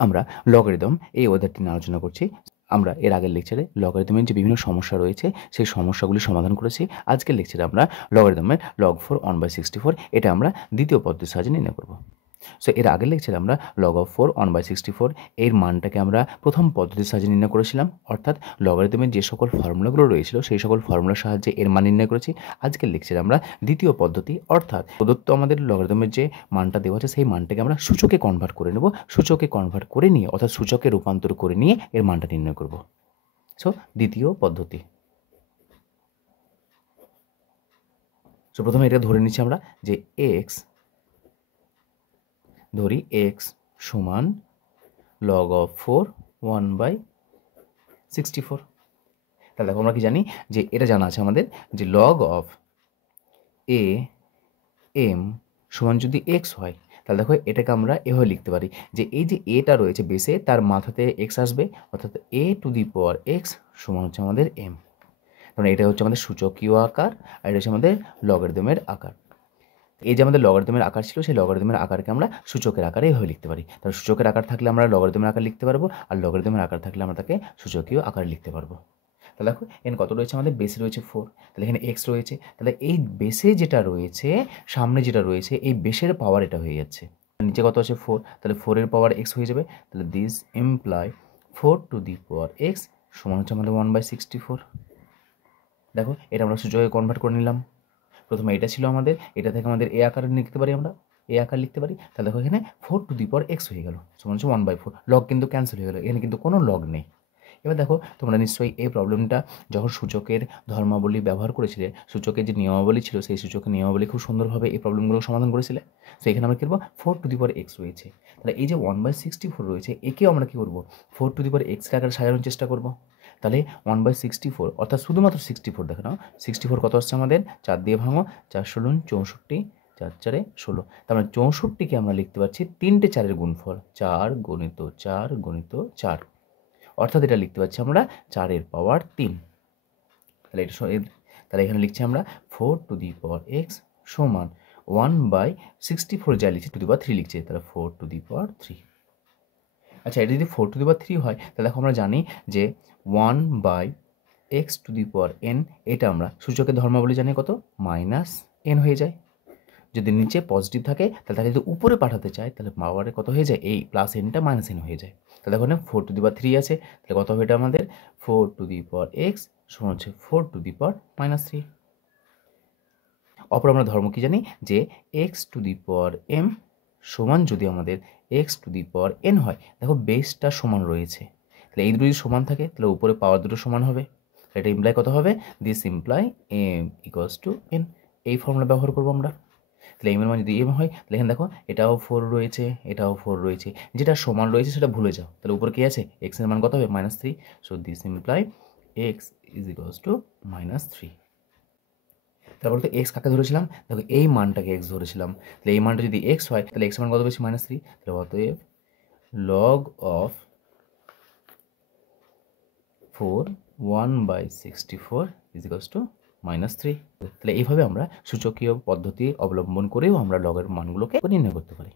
আমরা লগারিদম এই অধ্যায়টি নিয়ে আলোচনা করছি। আমরা এর আগের লেকচারে লগারিদমের যে বিভিন্ন সমস্যা রয়েছে সেই সমস্যাগুলি সমাধান করেছি। আজকের লেকচারে আমরা লগারিদমের log4 1/64 এটা আমরা দ্বিতীয় পদ্ধতির সাহায্যে নির্ণয় করব। সো এর আগের লেকচারে আমরা log(4) 1/64 এর মানটাকে আমরা প্রথম পদ্ধতির সাহায্যে নির্ণয় করেছিলাম, অর্থাৎ লগারিদমের যে সকল ফর্মুলাগুলো রয়েছিল সেই সকল ফর্মুলার সাহায্যে এর মান নির্ণয় করেছি। আজকের লেকচারে আমরা দ্বিতীয় পদ্ধতি, অর্থাৎ প্রদত্ত আমাদের লগারিদমের যে মানটা দেওয়া আছে সেই মানটাকে আমরা সূচকে কনভার্ট করে নেব। সূচকে কনভার্ট করে নিয়ে, অর্থাৎ সূচকে রূপান্তর করে নিয়ে এর মানটা নির্ণয় করব। সো দ্বিতীয় পদ্ধতি। সো প্রথমে এটা ধরে নিচ্ছি আমরা যে ধরি x সমান log(4) 1/64। তাহলে দেখো আমরা কি জানি যে এটা জানা আছে আমাদের যে log(a(m) সমান যদি x হয়, তাহলে দেখো এটাকে আমরা এভাবে লিখতে পারি যে এই যে এটা রয়েছে বেসে তার মাথাতে x আসবে, অর্থাৎ a⁴x সমান হচ্ছে আমাদের m। কারণ এটা হচ্ছে আমাদের সূচকীয় আকার আর এটা হচ্ছে আমাদের লগারিদমের আকার। এই যে আমাদের লগারিদমের আকার ছিল সেই লগারিদমের আকারকে আমরা সূচকের আকারে এভাবে লিখতে পারি। তাহলে সূচকের আকার থাকলে আমরা লগারিদমের আকার লিখতে পারবো, আর লগারিদমের আকার থাকলে আমরা তাকে সূচকীয় আকারে লিখতে পারবো। তাহলে দেখো এখানে কত রয়েছে, আমাদের বেসে রয়েছে 4, তাহলে এখানে x রয়েছে, তাহলে এই বেসে যেটা রয়েছে সামনে যেটা রয়েছে এই বেসের পাওয়ার এটা হয়ে যাচ্ছে। নিচে কত আছে 4, তাহলে 4 এর পাওয়ার x হয়ে যাবে, তাহলে দিস ইমপ্লাই 4⁴x সমান হচ্ছে আমাদের 1/64। দেখো এটা আমরা সূচকে কনভার্ট করে নিলাম। প্রথমে এটা ছিল আমাদের, এটা থেকে আমাদের এ আকারে লিখতে পারি, আমরা এ আকার লিখতে পারি। তাহলে দেখো এখানে 4⁴x হয়ে গেল সমান হচ্ছে 1/4। লগ কিন্তু ক্যান্সেল হয়ে গেল, এখানে কিন্তু কোনো লগ নেই। এবার দেখো তোমরা নিশ্চয়ই এই প্রবলেমটা যখন সূচকের ধর্মাবলী ব্যবহার করেছিলে, সূচকের যে নিয়মাবলী ছিল সেই সূচকের নিয়মাবলী খুব সুন্দরভাবে এই প্রবলেমগুলো সমাধান করেছিলে। তো এখানে আমরা কী করবো, 4⁴x রয়েছে, তাহলে এই যে 1/64 রয়েছে একেও আমরা কী করবো 4⁴x আকারে সাজানোর চেষ্টা করবো। তাহলে 1/64 অর্থাৎ শুধুমাত্র 64 দেখে নাও, 64 কত আসছে আমাদের, 4 দিয়ে ভাঙো, 4 × 64, 4 × 4 = 16। তার মানে 64কে আমরা লিখতে পারছি 3টে 4-এর গুণফল, 4 × 4 × 4, অর্থাৎ এটা লিখতে পারছি আমরা 4-এর পাওয়ার 3। তাহলে এটা তাহলে এখানে লিখছি আমরা 4⁴x সমান 1/64 যা লিখছি ⁴ লিখছি, তাহলে 4⁴। আচ্ছা, এটা যদি 4⁴ হয় তাহলে দেখো আমরা জানি যে 1/x⁴n এটা আমরা সূচকের ধর্মাবলী জানি কত, -n হয়ে যায়। যদি নিচে পজিটিভ থাকে তাহলে তাকে যদি উপরে পাঠাতে চায় তাহলে পাওয়ারে কত হয়ে যায়, এই প্লাস এনটা -n হয়ে যায়। তাহলে দেখো না 4⁴ আছে, তাহলে কত হবে এটা আমাদের 4⁴x সমান হচ্ছে 4⁻³ অপর আমরা ধর্ম কি জানি যে x⁴m সমান যদি আমাদের x⁴n হয়, দেখো বেসটা সমান রয়েছে, তাহলে এই দুটো যদি সমান থাকে তাহলে উপরে পাওয়ার দুটো সমান হবে। এটা ইমপ্লাই কত হবে, দিস ইমপ্লাই m = n। এই ফর্মুলা ব্যবহার করবো আমরা। তাহলে m এর মান যদি m হয় তাহলে এখানে দেখো এটাও 4 রয়েছে, এটাও 4 রয়েছে, যেটা সমান রয়েছে সেটা ভুলে যাও। তাহলে উপরে কি আছে, x এর মান কত হবে, -3। So this imply x = -3। তারপর তো x কাকে ধরেছিলাম, দেখো এই মানটাকে x ধরেছিলাম, তাহলে এই মানটা যদি x হয় তাহলে x এর মান কত বেশি, -3। তাহলে অতএব log(4) 1/64 = -3। তাহলে এইভাবে আমরা সূচকীয় পদ্ধতি অবলম্বন করেও আমরা লগের মানগুলোকে নির্ণয় করতে পারি।